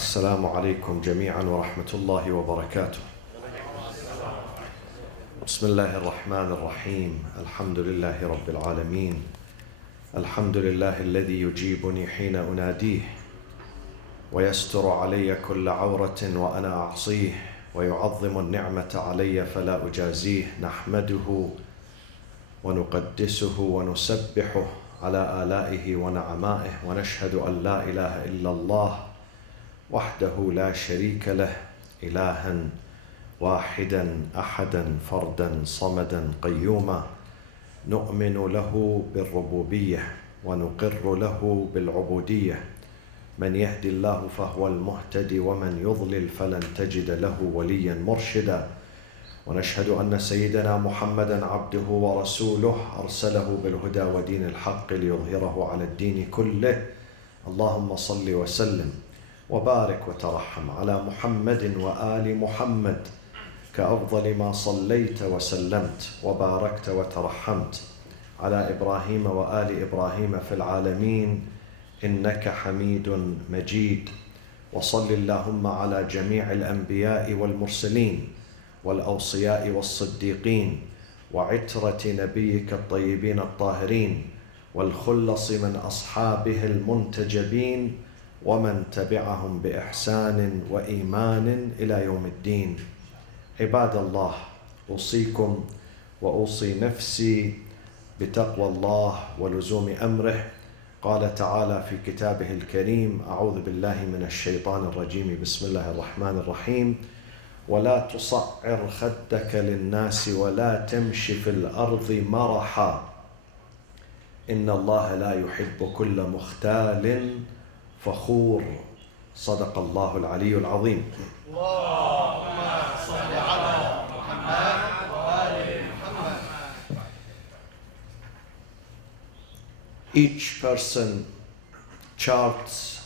السلام عليكم جميعا ورحمة الله وبركاته. بسم الله الرحمن الرحيم. الحمد لله رب العالمين. الحمد لله الذي يجيبني حين أناديه ويستر علي كل عورة وأنا أعصيه ويعظم النعمة علي فلا أجازيه. نحمده ونقدسه ونسبحه على آلائه ونعمائه ونشهد أن لا إله إلا الله وحده لا شريك له إلها واحدا أحدا فردا صمدا قيوما. نؤمن له بالربوبية ونقر له بالعبودية. من يهدي الله فهو المهتدي ومن يضلل فلن تجد له وليا مرشدا. ونشهد أن سيدنا محمدا عبده ورسوله أرسله بالهدى ودين الحق ليظهره على الدين كله. اللهم صل وسلم وبارك وترحم على محمد وآل محمد كأفضل ما صليت وسلمت وباركت وترحمت على إبراهيم وآل إبراهيم في العالمين إنك حميد مجيد. وصل اللهم على جميع الأنبياء والمرسلين والأوصياء والصديقين وعترة نبيك الطيبين الطاهرين والخلص من أصحابه المنتجبين ومن تبعهم بإحسان وإيمان إلى يوم الدين. عباد الله، أوصيكم وأوصي نفسي بتقوى الله ولزوم أمره. قال تعالى في كتابه الكريم: أعوذ بالله من الشيطان الرجيم، بسم الله الرحمن الرحيم: ولا تصعر خدك للناس ولا تمش في الأرض مرحا إن الله لا يحب كل مختال فخور. صدق الله العلي العظيم. اللهم صل على محمد وآل محمد. Each person charts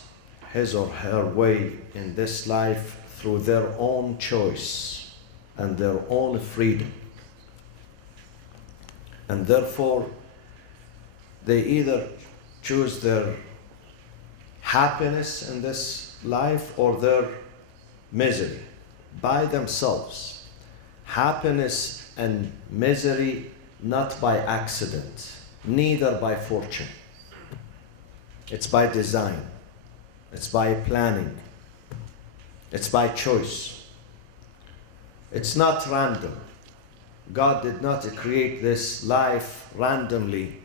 his or her way in this life through their own choice and their own freedom. And therefore, they either choose their happiness in this life or their misery by themselves. Happiness and misery not by accident, neither by fortune. It's by design. It's by planning. It's by choice. It's not random. God did not create this life randomly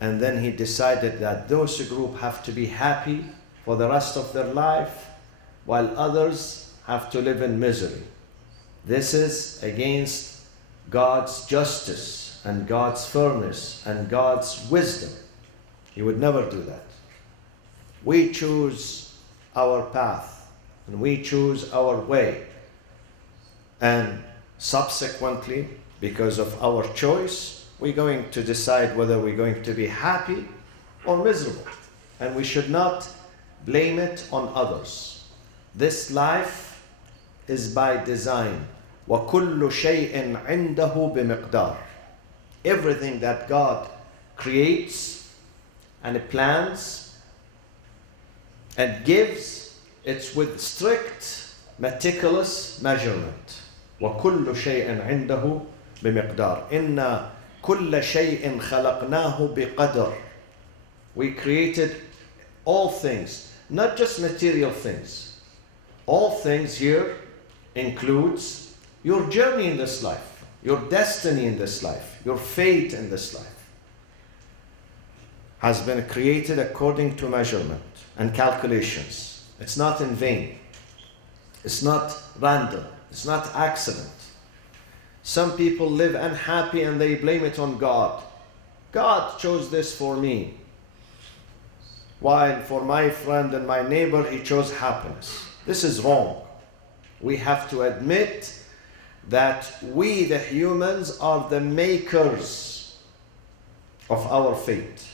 and then He decided that those group have to be happy for the rest of their life while others have to live in misery. This is against God's justice and God's fairness and God's wisdom. He would never do that. We choose our path and we choose our way, and subsequently, because of our choice, we're going to decide whether we're going to be happy or miserable, and we should not blame it on others. This life is by design. وَكُلُّ شَيْءٍ عِنْدَهُ بِمِقْدَارٍ. Everything that God creates and plans and gives, it's with strict, meticulous measurement. وَكُلُّ شَيْءٍ عِنْدَهُ بِمِقْدَارٍ. إِنَّا كُلَّ شَيْءٍ خَلَقْنَاهُ بِقَدْرٍ. We created all things, not just material things. All things here includes your journey in this life, your destiny in this life, your fate in this life has been created according to measurement and calculations. It's not in vain. It's not random. It's not accident. Some people live unhappy and they blame it on God. God chose this for me, while for my friend and my neighbor, he chose happiness. This is wrong. We have to admit that we, the humans, are the makers of our fate.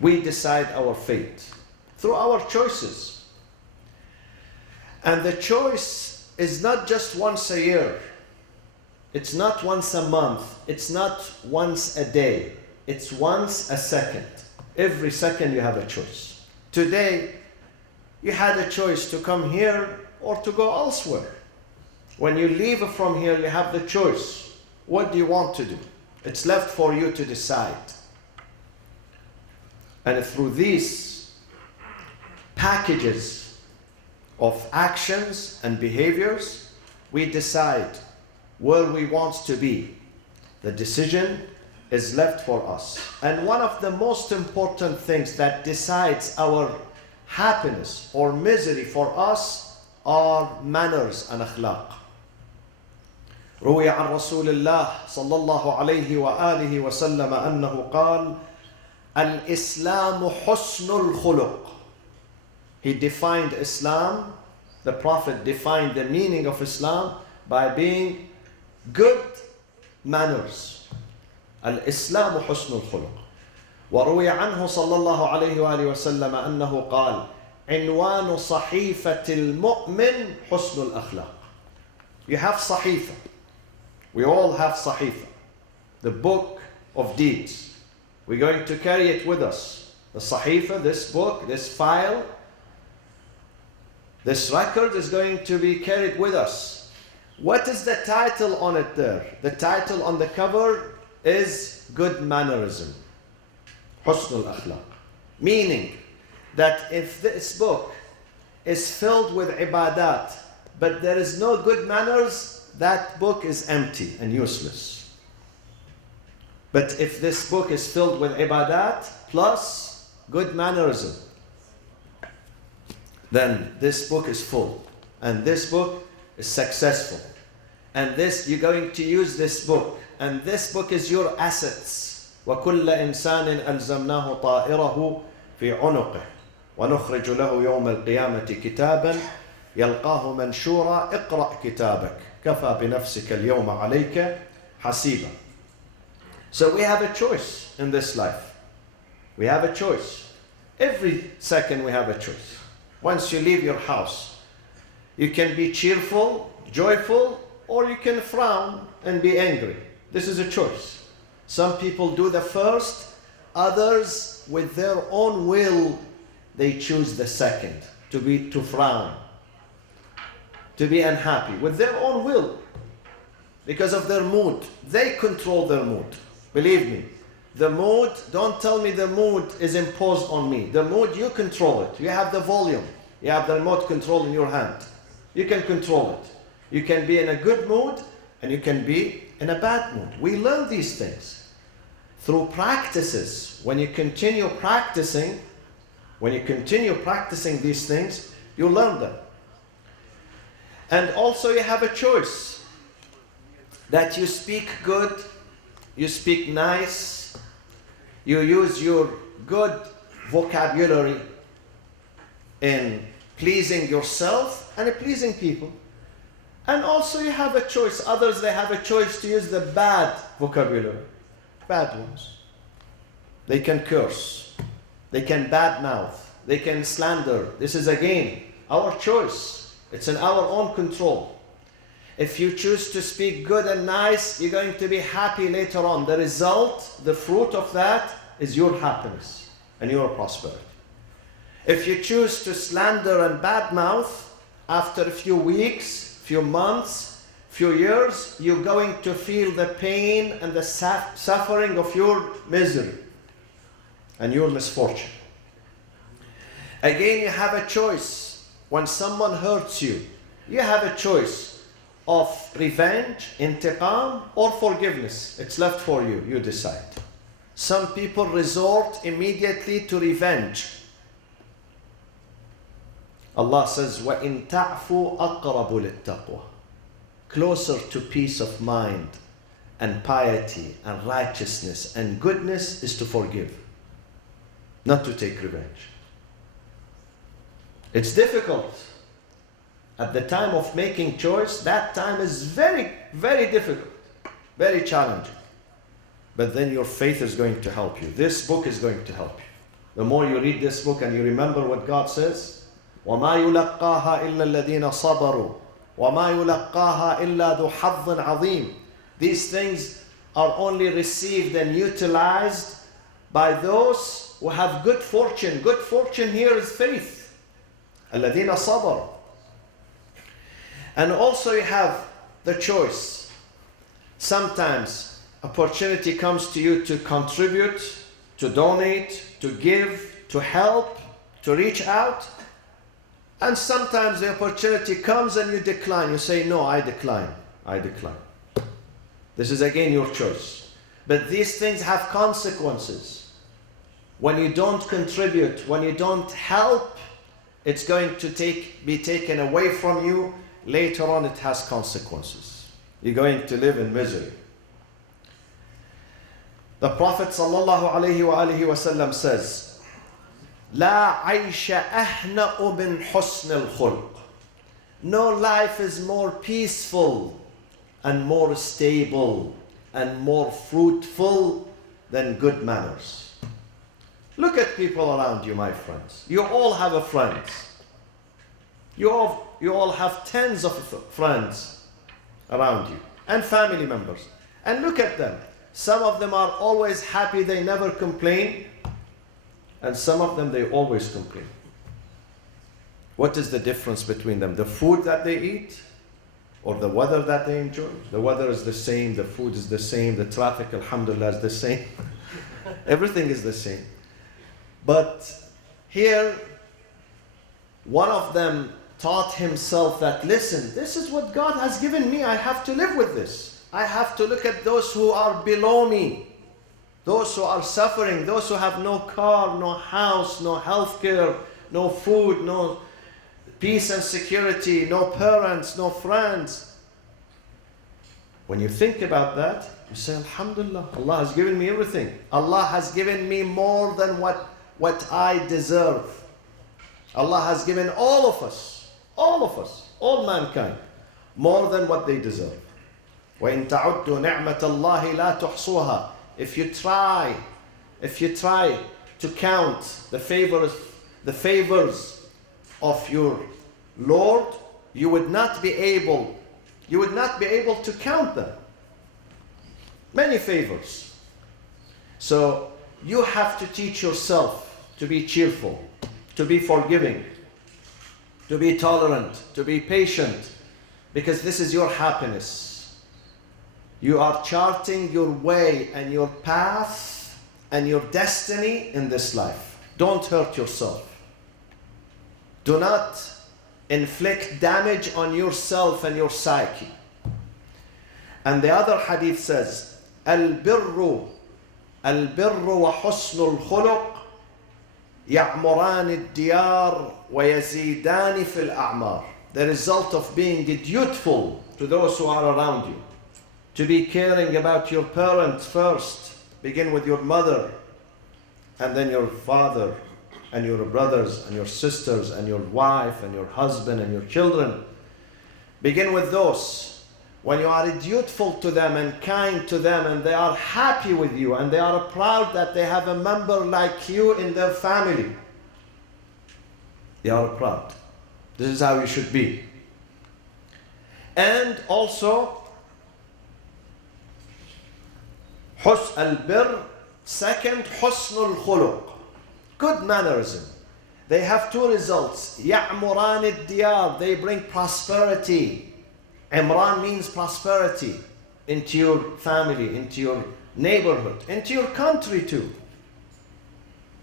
We decide our fate through our choices. And the choice is not just once a year. It's not once a month. It's not once a day. It's once a second. Every second you have a choice. Today, You had a choice to come here or to go elsewhere. When you leave from here, you have the choice. What do you want to do? It's left for you to decide. And through these packages of actions and behaviors, we decide where we want to be. The decision is left for us. And one of the most important things that decides our happiness or misery for us are manners and akhlaq. روي عن رسول الله صلى الله عليه وآله وسلم أنه قال الإسلام حسن الخلق. He defined Islam, the Prophet defined the meaning of Islam by being good manners. الإسلام حسن الخلق. وروي عنه صلى الله عليه وآله وسلم أنه قال عنوان صحيفة المؤمن حسن الأخلاق. You have صحيفة. We all have صحيفة, the book of deeds. We're going to carry it with us. The صحيفة, this book, this file, this record is going to be carried with us. What is the title on it there? The title on the cover is Good Mannerism. حسن الأخلاق. Meaning that if this book is filled with ibadat, but there is no good manners, that book is empty and useless. But if this book is filled with ibadat plus good mannerism, then this book is full. And this book is successful. And this, you're going to use this book. And this book is your assets. وَكُلَّ إِنسَانٍ أَلْزَمْنَاهُ طَائِرَهُ فِي عُنُقِهِ وَنُخْرِجُ لَهُ يَوْمَ الْقِيَامَةِ كِتَابًا يَلْقَاهُ مَنْشُورًا اقْرَأْ كِتَابَكَ كَفَى بِنَفْسِكَ الْيَوْمَ عَلَيْكَ حَسِيبًا. So we have a choice in this life. We have a choice. Every second we have a choice. Once you leave your house, you can be cheerful, joyful, or you can frown and be angry. This is a choice. Some people do the first, others with their own will, they choose the second, to frown, to be unhappy with their own will because of their mood. They control their mood. Believe me, the mood, don't tell me the mood is imposed on me. The mood, you control it. You have the volume. You have the remote control in your hand. You can control it. You can be in a good mood and you can be in a bad mood. We learn these things through practices. When you continue practicing these things, you learn them. And also you have a choice that you speak good, you speak nice, you use your good vocabulary in pleasing yourself and pleasing people. And also you have a choice. Others, they have a choice to use the bad vocabulary. Bad ones. They can curse. They can badmouth. They can slander. This is again our choice. It's in our own control. If you choose to speak good and nice, you're going to be happy later on. The result, the fruit of that is your happiness and your prosperity. If you choose to slander and badmouth, after a few weeks, few months, few years, you're going to feel the pain and the suffering of your misery and your misfortune. Again, you have a choice. When someone hurts you, you have a choice of revenge, intiqam, or forgiveness. It's left for you. You decide. Some people resort immediately to revenge. Allah says, وَإِن تَعْفُوا أَقْرَبُ لِلتَّقْوَى. Closer to peace of mind and piety and righteousness and goodness is to forgive, not to take revenge. It's difficult. At the time of making choice, that time is very, very difficult, very challenging. But then your faith is going to help you. This book is going to help you. The more you read this book and you remember what God says, وَمَا يُلَقَّاهَا إِلَّا الَّذِينَ صَبَرُوا وَمَا يُلَقَّاهَا إِلَّا ذُو حَظٍّ عَظِيمٍ. These things are only received and utilized by those who have good fortune. Good fortune here is faith. الذين صبروا. And also you have the choice. Sometimes opportunity comes to you to contribute, to donate, to give, to help, to reach out. And sometimes the opportunity comes and you decline. You say, no, I decline. I decline. This is again your choice. But these things have consequences. When you don't contribute, when you don't help, it's going to be taken away from you. Later on, it has consequences. You're going to live in misery. The Prophet ﷺ says, لا عيش أهنأ من حسن الخلق. No life is more peaceful and more stable and more fruitful than good manners. Look at people around you, my friends. You all have a friend. You all have tens of friends around you and family members. And look at them. Some of them are always happy, they never complain. And some of them, they always complain. What is the difference between them? The food that they eat or the weather that they enjoy? The weather is the same, the food is the same, the traffic, alhamdulillah, is the same. Everything is the same. But here, one of them taught himself that, listen, this is what God has given me. I have to live with this. I have to look at those who are below me, those who are suffering, those who have no car, no house, no health care, no food, no peace and security, no parents, no friends. When you think about that, you say, alhamdulillah, Allah has given me everything. Allah has given me more than what I deserve. Allah has given all of us, all mankind, more than what they deserve. وَإِن تَعُدُّوا نِعْمَةَ اللَّهِ لَا تُحْصُوهَا. If you try to count the favors of your Lord, you would not be able to count them. Many favors. So you have to teach yourself to be cheerful, to be forgiving, to be tolerant, to be patient, because this is your happiness. You are charting your way and your path and your destiny in this life. Don't hurt yourself. Do not inflict damage on yourself and your psyche. And the other hadith says, البر وحسن الخلق يعمران الديار ويزيدان في الأعمار. The result of being dutiful to those who are around you. To be caring about your parents first. Begin with your mother, and then your father, and your brothers, and your sisters, and your wife, and your husband, and your children. Begin with those. When you are dutiful to them and kind to them, and they are happy with you, and they are proud that they have a member like you in their family, they are proud. This is how you should be. And also, البر, second, حسن الخلق, good mannerism. They have two results. يعمران الديار, they bring prosperity. Imran means prosperity into your family, into your neighborhood, into your country too.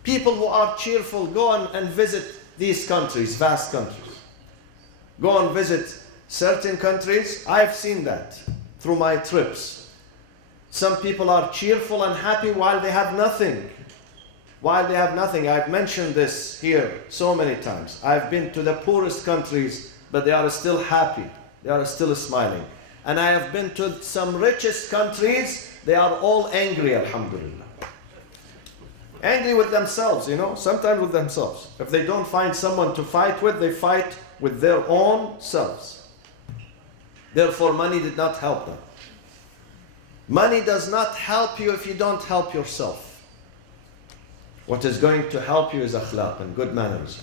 People who are cheerful, go and visit these countries, vast countries. Go and visit certain countries. I've seen that through my trips. Some people are cheerful and happy while they have nothing. I've mentioned this here so many times. I've been to the poorest countries, but they are still happy. They are still smiling. And I have been to some richest countries. They are all angry, alhamdulillah. Angry with themselves, sometimes with themselves. If they don't find someone to fight with, they fight with their own selves. Therefore, money did not help them. Money does not help you if you don't help yourself. What is going to help you is akhlaq and good manners.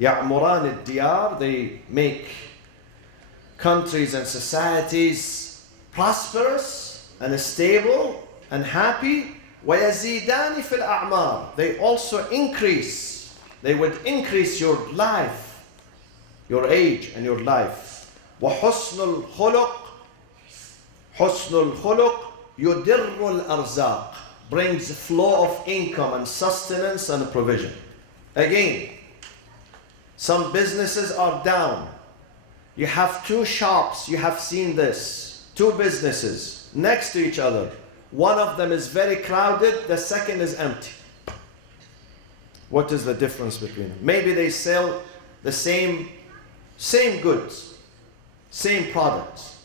يعمران الديار, they make countries and societies prosperous and stable and happy. ويزيدان في الأعمار, they also increase. They would increase your life your age and your life. وحسن الخلق حسن الخلق يدر الأرزاق, brings flow of income and sustenance and provision. Again, some businesses are down. You have two shops, you have seen this, two businesses next to each other. One of them is very crowded, the second is empty. What is the difference between them? Maybe they sell the same goods, same products,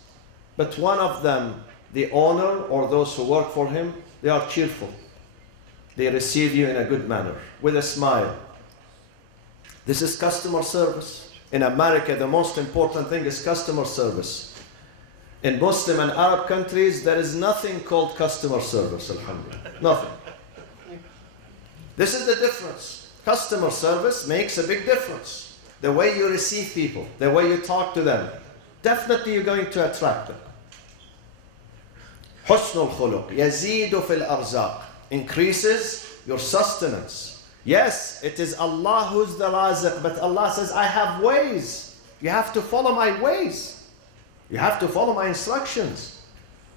but one of them, the owner or those who work for him, they are cheerful. They receive you in a good manner, with a smile. This is customer service. In America, the most important thing is customer service. In Muslim and Arab countries, there is nothing called customer service, alhamdulillah. Nothing. This is the difference. Customer service makes a big difference. The way you receive people, the way you talk to them, definitely you're going to attract them. حسن الخلق يزيد في الأرزاق, increases your sustenance. Yes, it is Allah who's the raziq, but Allah says, I have ways. You have to follow my ways. You have to follow my instructions.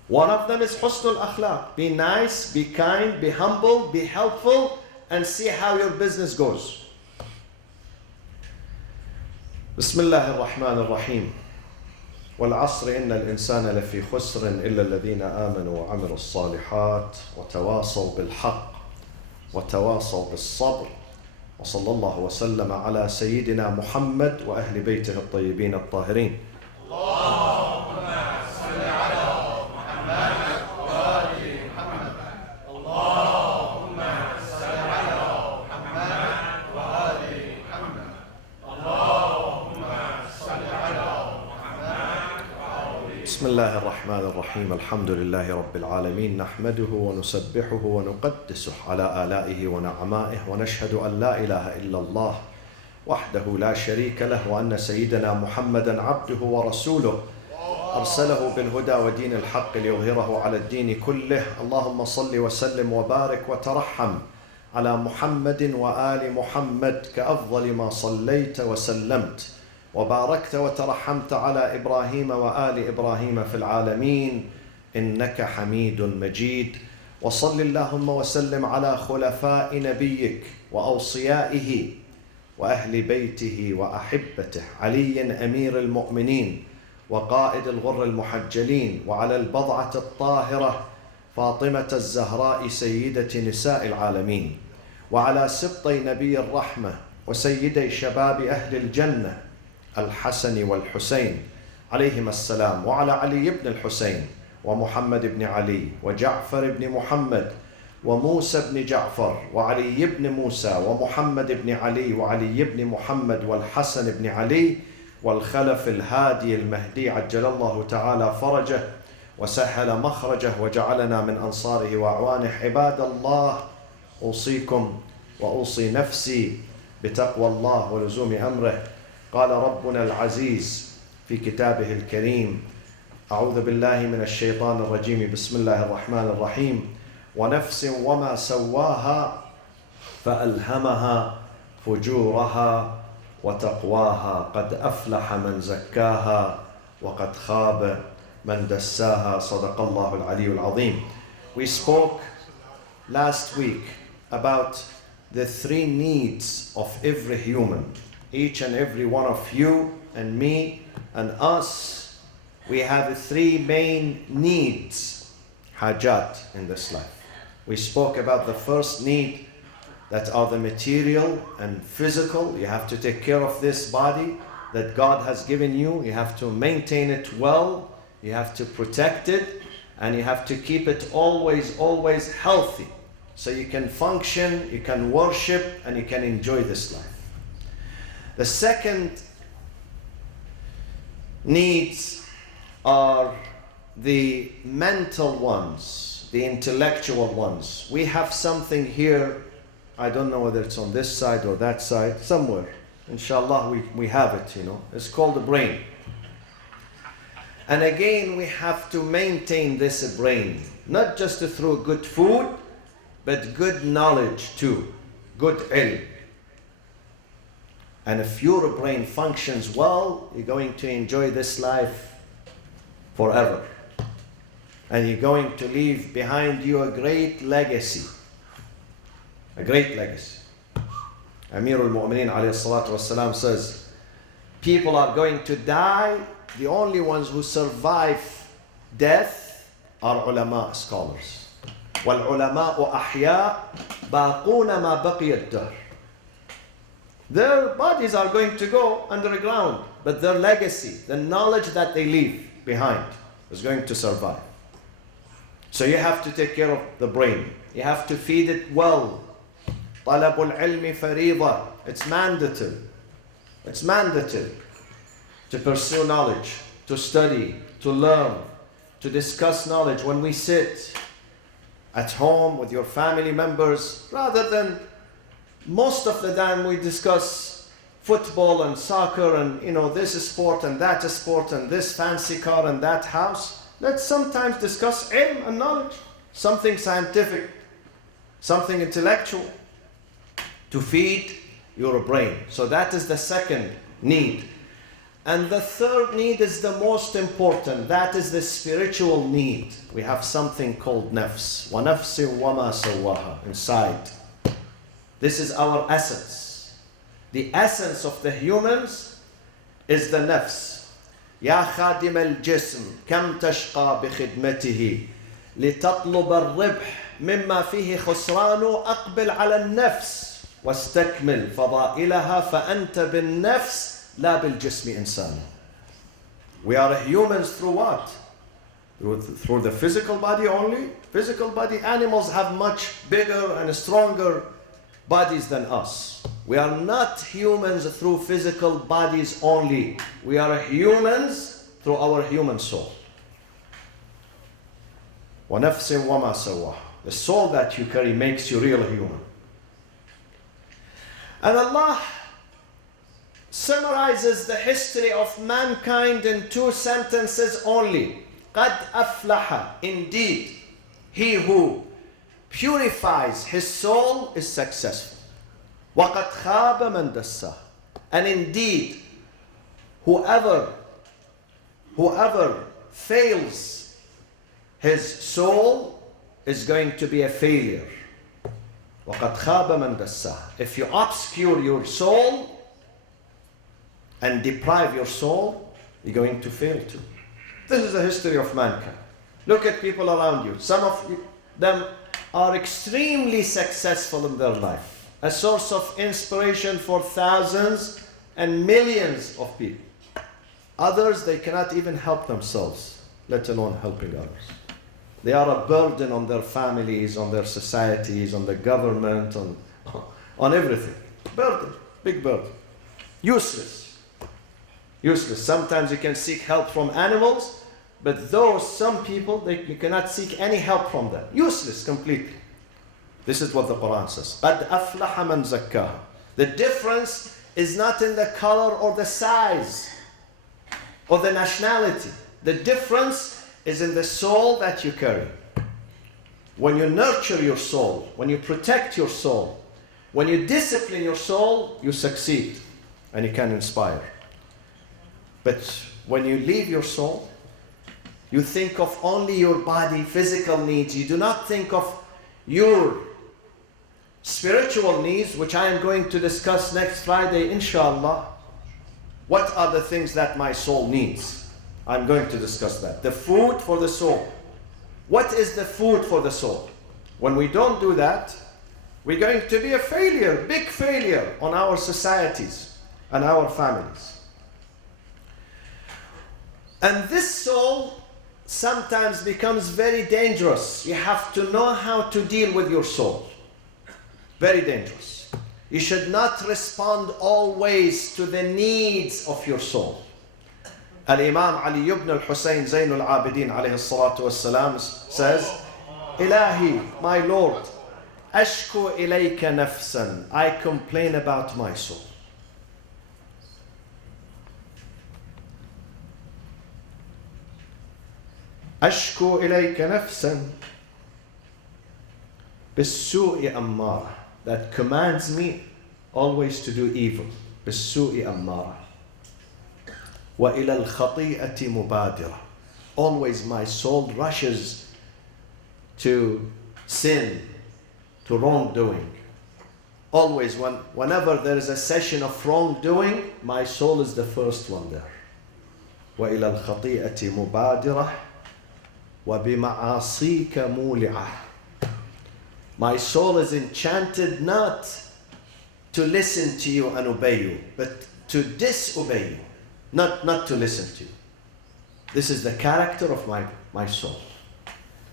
One of them is حسن الأخلاق. Be nice, be kind, be humble, be helpful, and see how your business goes. بسم الله الرحمن الرحيم. والعصر إن الإنسان لفي خسر إلا الذين آمنوا وعملوا الصالحات وتواصوا بالحق وتواصوا بالصبر وصلى الله وسلم على سيدنا محمد وأهل بيته الطيبين الطاهرين. اللهم صل على محمد وآل محمد. اللهم صل على محمد وآل محمد. اللهم صل على بسم الله الرحمن الرحيم. الحمد لله رب العالمين، نحمده ونسبحه ونقدسه على آلائه ونعمائه، ونشهد أن لا إله إلا الله وحده لا شريك له، وأن سيدنا محمدا عبده ورسوله أرسله بالهدى ودين الحق ليظهره على الدين كله. اللهم صل وسلم وبارك وترحم على محمد وآل محمد كأفضل ما صليت وسلمت وباركت وترحمت على إبراهيم وآل إبراهيم في العالمين إنك حميد مجيد. وصل اللهم وسلم على خلفاء نبيك وأوصيائه وأهل بيته وأحبته، علي أمير المؤمنين وقائد الغر المحجلين، وعلى البضعة الطاهرة فاطمة الزهراء سيدة نساء العالمين، وعلى سبطي نبي الرحمة وسيدي شباب أهل الجنة الحسن والحسين عليهما السلام، وعلى علي بن الحسين ومحمد بن علي وجعفر بن محمد وموسى بن جعفر وعلي بن موسى ومحمد بن علي وعلي بن محمد والحسن بن علي والخلف الهادي المهدي عجل الله تعالى فرجه وسهل مخرجه وجعلنا من أنصاره وأعوانه. عباد الله، أوصيكم وأوصي نفسي بتقوى الله ولزوم أمره. قال ربنا العزيز في كتابه الكريم: أعوذ بالله من الشيطان الرجيم، بسم الله الرحمن الرحيم. ونفس وما سواها فألهمها فجورها وتقواها قد أفلح من زكاها وقد خاب من دساها. صدق الله العلي العظيم. We spoke last week about the three needs of every human. Each and every one of you and me and us, we have three main needs, hajat, in this life. We spoke about the first need, that are the material and physical. You have to take care of this body that God has given you. You have to maintain it well. You have to protect it, and you have to keep it always healthy, so you can function, you can worship, and you can enjoy this life. The second needs are the mental ones, the intellectual ones. We have something here, I don't know whether it's on this side or that side, somewhere. Inshallah, we have it, It's called the brain. And again, we have to maintain this brain, not just through good food, but good knowledge too, good ilm. And if your brain functions well, you're going to enjoy this life forever. And you're going to leave behind you a great legacy. A great legacy. Amir al-Mu'mineen alayhi salatu wasalam says, people are going to die. The only ones who survive death are ulama, scholars. وَالْعُلَمَاءُ أَحْيَاء بَاقُونَ مَا بَقِيَ الدَّهْرِ. Their bodies are going to go underground, but their legacy, the knowledge that they leave behind, is going to survive. So you have to take care of the brain. You have to feed it well. طَلَبُ الْعِلْمِ فَرِيضَةٌ. It's mandatory. It's mandatory to pursue knowledge, to study, to learn, to discuss knowledge. When we sit at home with your family members, rather than most of the time we discuss football and soccer and this sport and that sport and this fancy car and that house. Let's sometimes discuss ilm and knowledge, something scientific, something intellectual to feed your brain. So that is the second need. And the third need is the most important. That is the spiritual need. We have something called nafs. وَنَفْسٍ وَمَا سَوَّاهَا inside. This is our essence. The essence of the humans is the nafs. يا خادم الجسم كم تشقى بخدمته لتطلب الربح مما فيه خسران أقبل على النفس واستكمل فضائلها فأنت بالنفس لا بالجسم إنسان. We are humans through what? Through the physical body only? Physical body. Animals have much bigger and stronger bodies than us. We are not humans through physical bodies only. We are humans through our human soul. وَنَفْسٍ وَمَا سَوَّاهَا. The soul that you carry makes you real human. And Allah summarizes the history of mankind in 2 sentences only. قَدْ أَفْلَحَ. Indeed, he who purifies his soul is successful. وَقَدْ خَابَ مَنْ دَسَّاهَا. And indeed, whoever fails his soul is going to be a failure. وَقَدْ خَابَ مَنْ دَسَّاهَا. If you obscure your soul and deprive your soul, you're going to fail too. This is the history of mankind. Look at people around you. Some of them are extremely successful in their life. A source of inspiration for thousands and millions of people. Others, they cannot even help themselves, let alone helping others. They are a burden on their families, on their societies, on the government, on everything. Burden, big burden. Useless. Useless. Sometimes you can seek help from animals, but some people, you cannot seek any help from them. Useless completely. This is what the Quran says. قَدْ أَفْلَحَ مَنْ زَكَّاهَا. The difference is not in the color or the size or the nationality. The difference is in the soul that you carry. When you nurture your soul, when you protect your soul, when you discipline your soul, you succeed and you can inspire. But when you leave your soul, you think of only your body, physical needs. You do not think of your spiritual needs, which I am going to discuss next Friday, inshallah. What are the things that my soul needs? I'm going to discuss that. The food for the soul. What is the food for the soul? When we don't do that, we're going to be a failure, big failure on our societies and our families. And this soul sometimes becomes very dangerous. You have to know how to deal with your soul. Very dangerous. You should not respond always to the needs of your soul. Al-Imam Ali ibn al-Husayn Zayn al-Abidin alayhi salatu wassalam says, Ilahi, my Lord, ashku ilayka nafsan. I complain about my soul. Ashku ilayka nafsan bis-su'i ammara. That commands me always to do evil. بالسوء أمارة وإلى الخطيئة مبادرة. Always my soul rushes to sin, to wrongdoing. Always, whenever there is a session of wrongdoing, my soul is the first one there. وإلى الخطيئة مبادرة وبمعاصيك مولعة. My soul is enchanted not to listen to you and obey you, but to disobey you, not to listen to you. This is the character of my soul.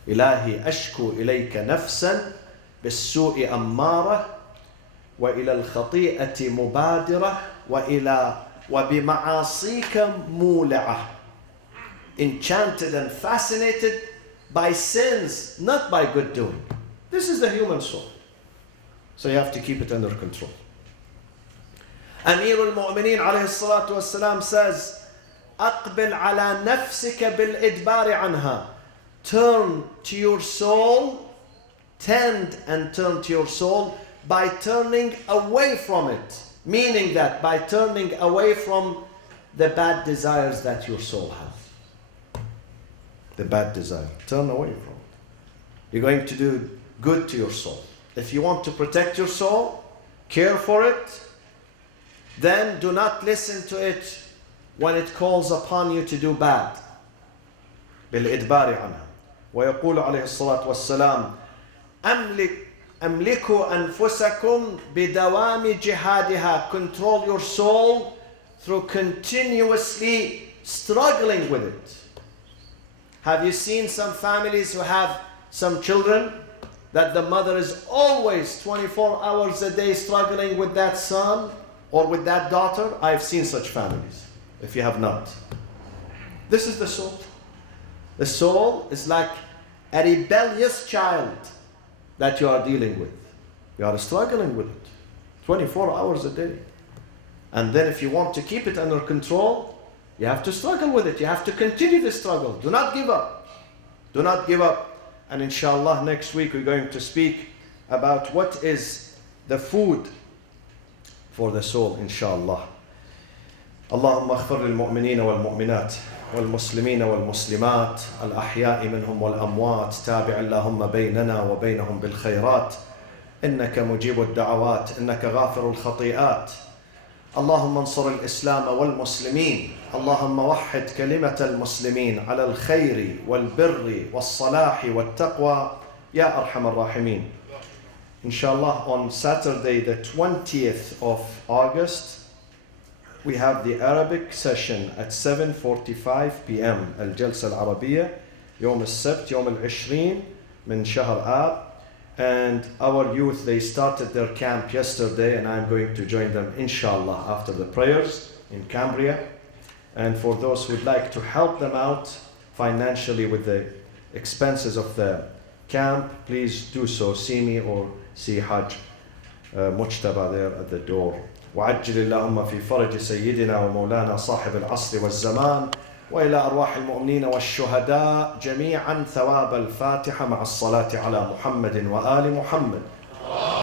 إلهي أشكو إليك نفسا بالسوء أمارة وإلى الخطيئة مبادرة وبمعاصيك مولعة. Enchanted and fascinated by sins, not by good doing. This is the human soul. So you have to keep it under control. Amir al-Mu'mineen alayhi salatu wassalam says, أقبل على نفسك بالإدبار عنها. Turn to your soul, tend and turn to your soul by turning away from it. Meaning that by turning away from the bad desires that your soul has. The bad desire, turn away from it. You're going to do good to your soul. If you want to protect your soul, care for it, then do not listen to it when it calls upon you to do bad. بالإدبار عنها. ويقول عليه الصلاة والسلام أملكوا أنفسكم بدوام جهادها. Control your soul through continuously struggling with it. Have you seen some families who have some children that the mother is always 24 hours a day struggling with that son or with that daughter? I've seen such families, if you have not. This is the soul. The soul is like a rebellious child that you are dealing with. You are struggling with it 24 hours a day. And then if you want to keep it under control, you have to struggle with it. You have to continue the struggle. Do not give up. Do not give up. And inshallah, next week we're going to speak about what is the food for the soul, inshallah. اللهم اغفر للمؤمنين والمؤمنات والمسلمين والمسلمات الأحياء منهم والأموات. تابع اللهم بيننا وبينهم بالخيرات إنك مجيب الدعوات إنك غافر الخطيئات. اللهم انصر الإسلام والمسلمين. اللهم وحد كلمة المسلمين على الخير والبر والصلاح والتقوى يا أرحم الراحمين. Inshallah, on Saturday the 20th of August, we have the Arabic session at 7:45 p.m. الجلسة العربية يوم السبت يوم العشرين من شهر آب. And our youth, they started their camp yesterday, and I'm going to join them inshallah after the prayers in Cambria. And for those who would like to help them out financially with the expenses of the camp, please do so. See me or see Hajj Moustafa there at the door. وعجل اللهم في فرج سيدنا ومولانا صاحب العصر والزمان وإلى أرواح المؤمنين والشهداء جميعا ثواب الفاتحة مع الصلاة على محمد وآل محمد